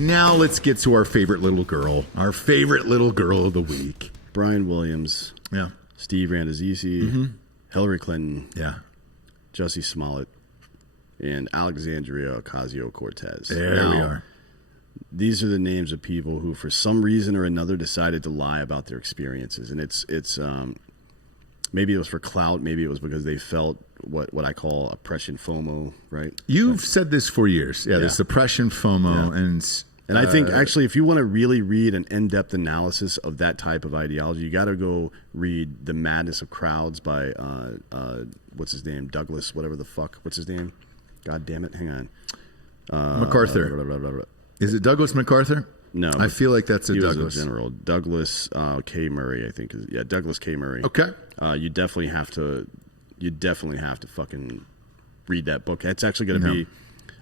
Now let's get to our favorite little girl. Our favorite little girl of the week. Brian Williams. Yeah. Steve Randazisi. Hillary Clinton. Yeah. Jussie Smollett. And Alexandria Ocasio-Cortez. There we are. These are the names of people who, for some reason or another, decided to lie about their experiences. And it's maybe it was for clout. Maybe it was because they felt what I call oppression FOMO, right? You've said this for years. Yeah, this oppression FOMO. And I think, actually, if you want to really read an in-depth analysis of that type of ideology, you got to go read The Madness of Crowds by, what's his name? Douglas, whatever the fuck. What's his name? God damn it. Hang on. MacArthur. Is it Douglas MacArthur? No. I feel like that's a he Douglas. Was a general. Douglas K. Murray, I think. Douglas K. Murray. Okay. You definitely have to fucking read that book. It's actually going to be,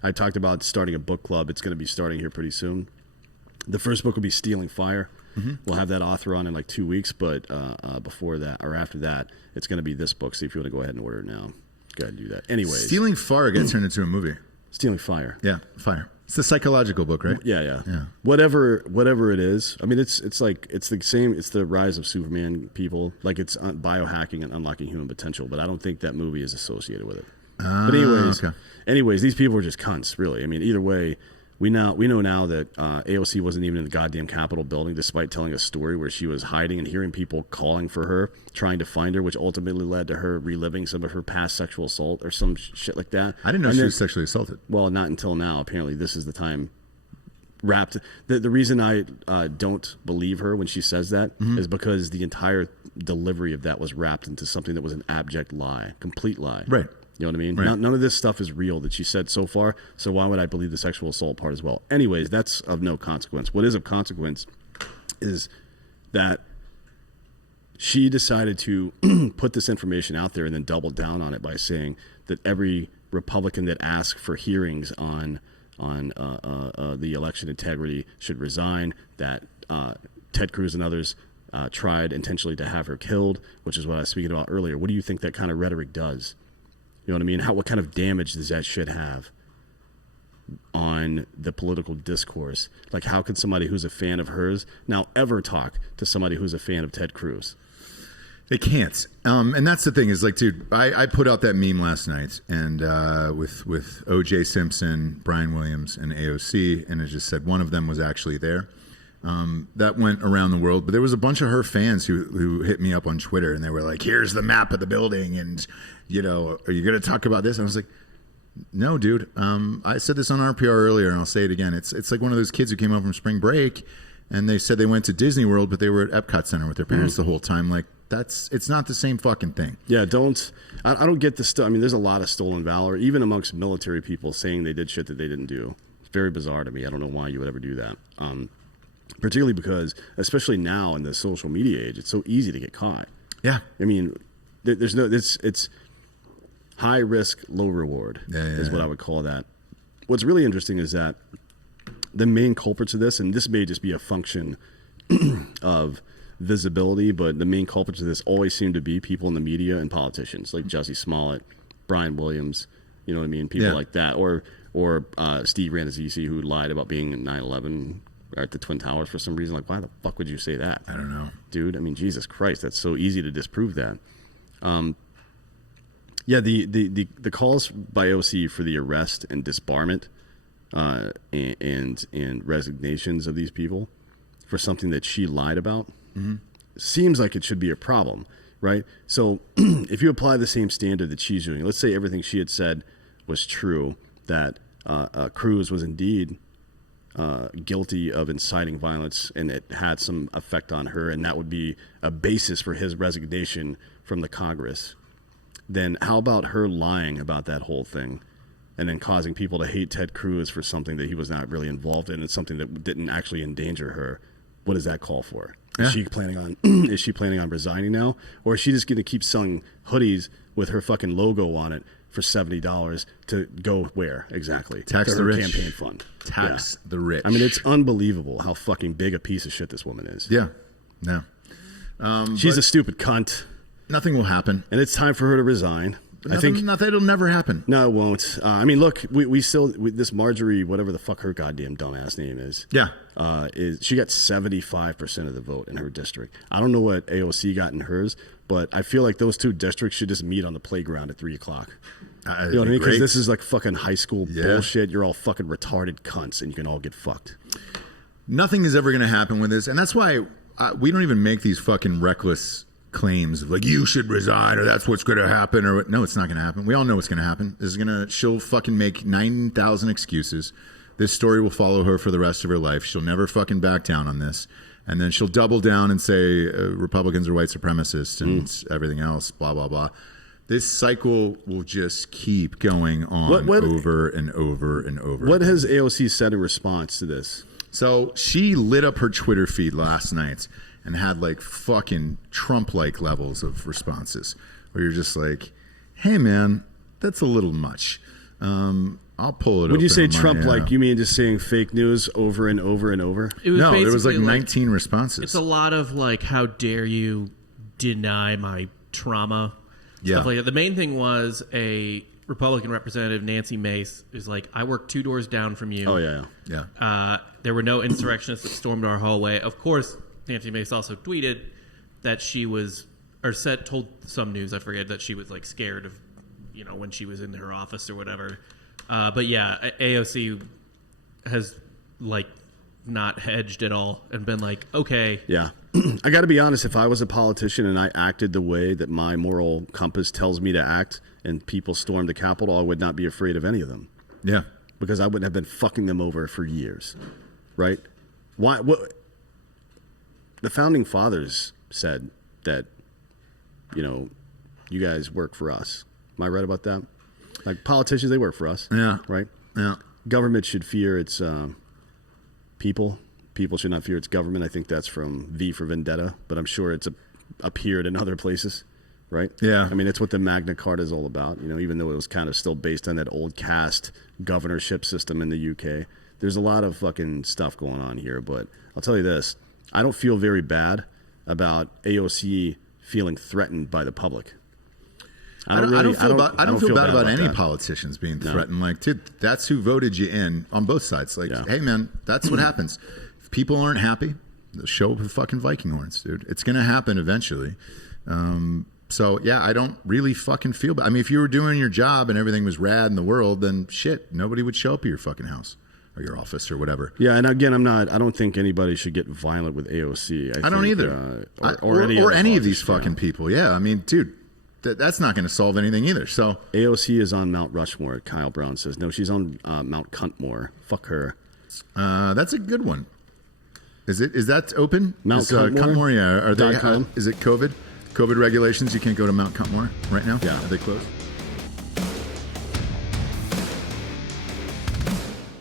I talked about starting a book club. It's going to be starting here pretty soon. The first book will be Stealing Fire. We'll have that author on in like 2 weeks, but before that or after that, it's going to be this book. So if you want to go ahead and order it now, go ahead and do that. Anyways. Stealing Fire gets turned into a movie. Stealing Fire. Yeah, Fire. It's the psychological book, right? Yeah. Whatever it is. I mean, it's the same. It's the rise of Superman people. Like it's biohacking and unlocking human potential. But I don't think that movie is associated with it. But anyways, these people are just cunts, really. I mean, either way, we know now that AOC wasn't even in the goddamn Capitol building, despite telling a story where she was hiding and hearing people calling for her, trying to find her, which ultimately led to her reliving some of her past sexual assault or some shit like that. I didn't know she was sexually assaulted. Well, not until now. Apparently, this is the time. Wrapped. The reason I don't believe her when she says that is because the entire delivery of that was wrapped into something that was an abject lie, complete lie. Right. You know what I mean? Right. None of this stuff is real that she said so far, so why would I believe the sexual assault part as well? Anyways, that's of no consequence. What is of consequence is that she decided to put this information out there and then double down on it by saying that every Republican that asked for hearings on the election integrity should resign, that Ted Cruz and others tried intentionally to have her killed, which is what I was speaking about earlier. What do you think that kind of rhetoric does? You know what I mean? What kind of damage does that shit have on the political discourse? Like, how could somebody who's a fan of hers now ever talk to somebody who's a fan of Ted Cruz? They can't. And that's the thing is, like, dude, I put out that meme last night and with O.J. Simpson, Brian Williams, and AOC, and it just said one of them was actually there. That went around the world, but there was a bunch of her fans who hit me up on Twitter, and they were like, here's the map of the building, and, you know, are you going to talk about this? And I was like, no, dude. I said this on RPR earlier, and I'll say it again. It's like one of those kids who came home from spring break, and they said they went to Disney World, but they were at Epcot Center with their parents the whole time. Like, it's not the same fucking thing. Yeah, I don't get this stuff. I mean, there's a lot of stolen valor, even amongst military people saying they did shit that they didn't do. It's very bizarre to me. I don't know why you would ever do that. Particularly because, especially now in the social media age, it's so easy to get caught. Yeah. I mean, it's high risk, low reward is what I would call that. What's really interesting is that the main culprits of this, and this may just be a function of visibility, but the main culprits of this always seem to be people in the media and politicians, like Jussie Smollett, Brian Williams, you know what I mean? People like that. Or Steve Randazisi, who lied about being in 9/11 at the Twin Towers for some reason. Like, why the fuck would you say that? I don't know. Dude, I mean, Jesus Christ, that's so easy to disprove that. The calls by AOC for the arrest and disbarment and resignations of these people for something that she lied about seems like it should be a problem, right? So if you apply the same standard that she's doing, let's say everything she had said was true, that Cruz was indeed guilty of inciting violence and it had some effect on her, and that would be a basis for his resignation from the Congress, then how about her lying about that whole thing and then causing people to hate Ted Cruz for something that he was not really involved in and something that didn't actually endanger her? What does that call for? Is she planning on resigning now, or is she just going to keep selling hoodies with her fucking logo on it for $70 to go where exactly? Tax to the her rich. campaign fund. Tax the rich. I mean, it's unbelievable how fucking big a piece of shit this woman is. Yeah. No. She's a stupid cunt. Nothing will happen. And it's time for her to resign. It'll never happen. No, it won't. I mean, look, we still this Marjorie, whatever the fuck her goddamn dumbass name is. Yeah. She got 75% of the vote in her district. I don't know what AOC got in hers, but I feel like those two districts should just meet on the playground at 3:00. You know what I mean? Because this is like fucking high school bullshit. You're all fucking retarded cunts, and you can all get fucked. Nothing is ever going to happen with this, and that's why we don't even make these fucking reckless claims of like you should resign or that's what's going to happen or no, it's not going to happen. We all know what's going to happen. She'll fucking make 9,000 excuses. This story will follow her for the rest of her life. She'll never fucking back down on this, and then she'll double down and say Republicans are white supremacists and everything else. Blah blah blah. This cycle will just keep going on over and over and over. What has AOC said in response to this? So she lit up her Twitter feed last night and had like fucking Trump-like levels of responses where you're just like, hey, man, that's a little much. I'll pull it. When you say Trump-like, you mean just saying fake news over and over and over? No, there was like 19 responses. It's a lot of like, how dare you deny my trauma? Stuff like that. The main thing was a Republican representative, Nancy Mace, is like, I work 2 doors down from you. Oh, yeah. There were no insurrectionists that stormed our hallway. Of course, Nancy Mace also tweeted that she was, or told some news, I forget, that she was like scared of, when she was in her office or whatever. But yeah, AOC has like not hedged at all and been like, okay. Yeah. I got to be honest, if I was a politician and I acted the way that my moral compass tells me to act and people stormed the Capitol, I would not be afraid of any of them. Yeah. Because I wouldn't have been fucking them over for years. Right? Why? What? The founding fathers said that, you guys work for us. Am I right about that? Like politicians, they work for us. Yeah. Right? Yeah. Government should fear its people. People should not fear its government. I think that's from V for Vendetta, but I'm sure it's appeared in other places, right? Yeah. I mean, it's what the Magna Carta is all about, even though it was kind of still based on that old caste governorship system in the UK. There's a lot of fucking stuff going on here, but I'll tell you this. I don't feel very bad about AOC feeling threatened by the public. I don't feel bad about any politicians being threatened. Like, dude, that's who voted you in on both sides. Like, hey, man, that's what happens. If people aren't happy, they'll show up with fucking Viking horns, dude. It's going to happen eventually. So, yeah, I don't really fucking feel bad. I mean, if you were doing your job and everything was rad in the world, then shit, nobody would show up at your fucking house or your office or whatever. Yeah, and again, I don't think anybody should get violent with AOC. I don't either. Or any of these fucking people. Yeah, I mean, dude. That's not going to solve anything either. So AOC is on Mount Rushmore. Kyle Brown says no. She's on Mount Cuntmore. Fuck her. That's a good one. Is that open? Mount Cuntmore. Yeah. Are they? Is it COVID? COVID regulations. You can't go to Mount Cuntmore right now. Yeah. Are they closed?